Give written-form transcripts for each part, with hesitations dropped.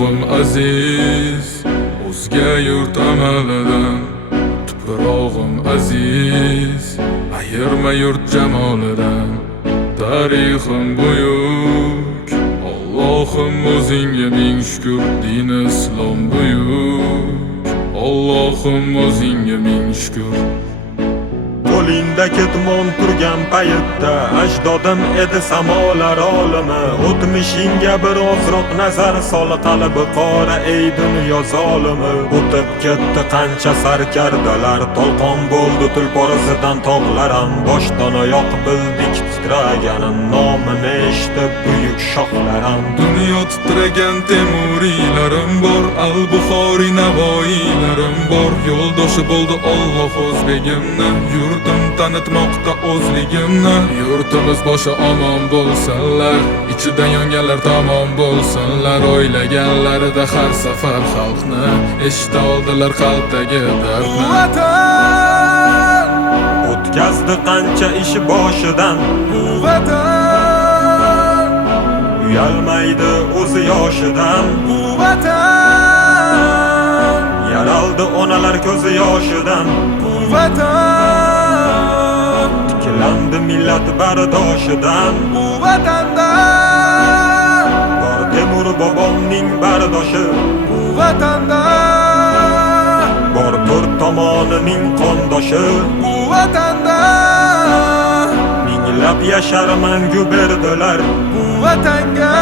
Tuprog'im aziz, o'zga yurt amalidan. Tuprog'im aziz, ayirma yurt jamolidan. Tarixim buyuk, Allohim o'zingga ming shukr. Din islom buyuk, Allohim o'zingga ming shukr. Qo'lingda ketmon turgan paytda ajdodim edi samolar olimi. O'tmishingga birozroq nazar sol, qalbi qora ey dunyo zolimi. O'tib ketdi qancha sarkardalar, to'lqon bo'ldi tulporizidan tog'lar ham. Boshdan oyoq bildik titraganin, nomini eshitib buyuk shohlar ham. Dunyo titragan temuriylarim bor, al-Buxoriy navoiylarim bor. Yo'ldoshi bo'ldi Alloh o'zbegimni, yurtim tanitmoqda o'zligimni. Yurtimiz boshi omon bo'lsinlar, ichidan yonganlar tamom bo'lsinlar. O'ylaganlarida har safar xalqni eshita oldilar qalbdagi dardni. Vatan O'tkazdi qancha ishi boshidan, bu vatan uyalmaydi o'zi yoshidan. bu vatan Yaraldi onalar ko'zi yoshidan, bu vatan tiklandi millat bardoshidan. bu vatanda Bor Temur bobomning bardoshi, bu vatanda bor to'rt tomonining qondoshi. bu vatanda Minglab yashar mangu berdilar, bu vatanga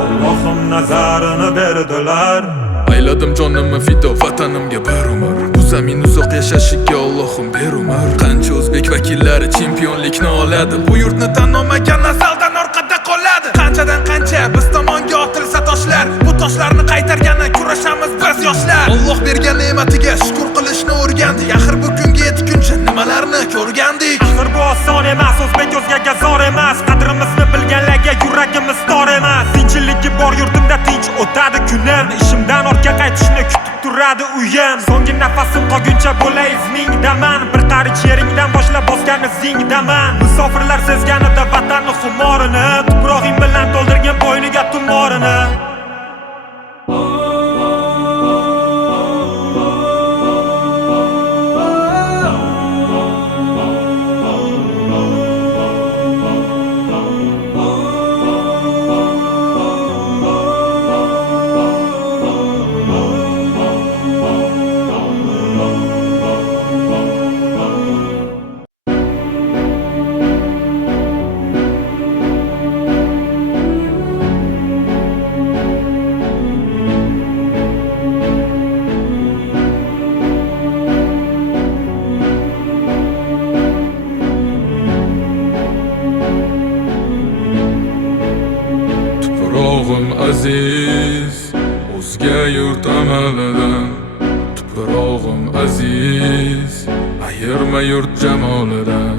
Allohim nazarini berdilar. Ayladim jonimni fido vatanimga bir umr. Bu zamin uzoq yashashiga Allohim ber umr. Qancha o'zbek vakillari chempionlikni oladi, bu yurtni tan olmagan nasldan orqada qoladi. Qanchadan qancha biz tomonga otilsa toshlar, bu toshlarni qaytargani kurashamiz biz yoshlar. Alloh bergan ne'matiga shukr qilishni o'rgandik. Axir bu kunga yetguncha nimalarni ko'rgandik. Axir bu oson emas, o'zbek o'zgaga zor emas. Qadrimizni bilganlarga yuragimiz tor emas. Tinchiligi bor yurtimda tinch o'tadi kunim. Ishimdan ortga qaytishni kutib turadi uyim. So'nggi nafasim qolguncha bo'lay izmingdaman. Bir qarich yeringdan boshlab bosgan izingdaman. Musofirlar sezganida vatanni xumorini, tuprog'ing bilan to'ldirgan bo'yniga tumorini. Tuprog'im aziz, o'zga yurt amalidan. Tuprog'im aziz, ayirma yurt jamolidan.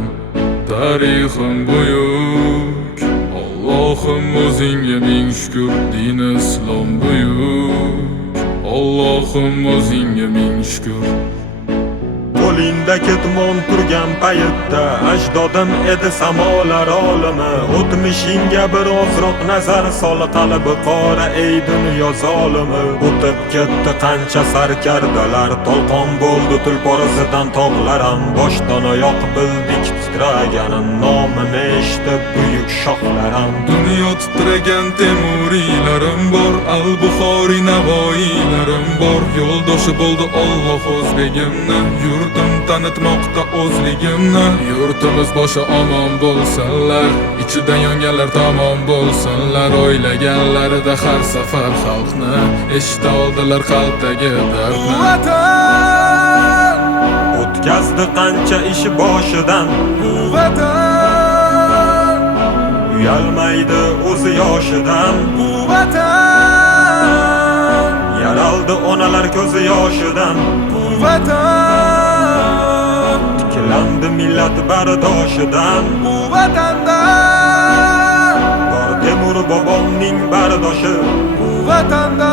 Tarixim buyuk, Allohim o'zingga ming shukr. Din islom buyuk, Allohim o'zingga ming shukr. Qo'lingda ketmon turgan paytda ajdodim edi samolar olimi. O'tmishingga birozroq nazar sol, qalbi qora ey dunyo zolimi. O'tib ketdi qancha sarkardalar, to'lqon bo'ldi tulporizidan tog'lar ham. Boshdan oyoq bildik titraganin, nomini eshitib buyuk shohlar ham. Dunyo titragan temuriylarim bor, al-Buxoriy navoiylarim bor. Yo'ldoshi bo'ldi Alloh o'zbegimni, yurtim tanitmoqda o'zligimni. Yurtimiz boshi omon bo'lsinlar, ichidan yonganlar tamom bo'lsinlar. O'ylaganlarida har safar xalqni eshita oldilar qalbdagi bu dardni. vatan O'tkazdi qancha ishi boshidan, bu vatan uyalmaydi o'zi yoshidan. bu vatan Yaraldi onalar ko'zi yoshidan, bu vatan tiklandi millat bardoshidan. bu vatanda Bor Temur bobomning bardoshi, bu vatanda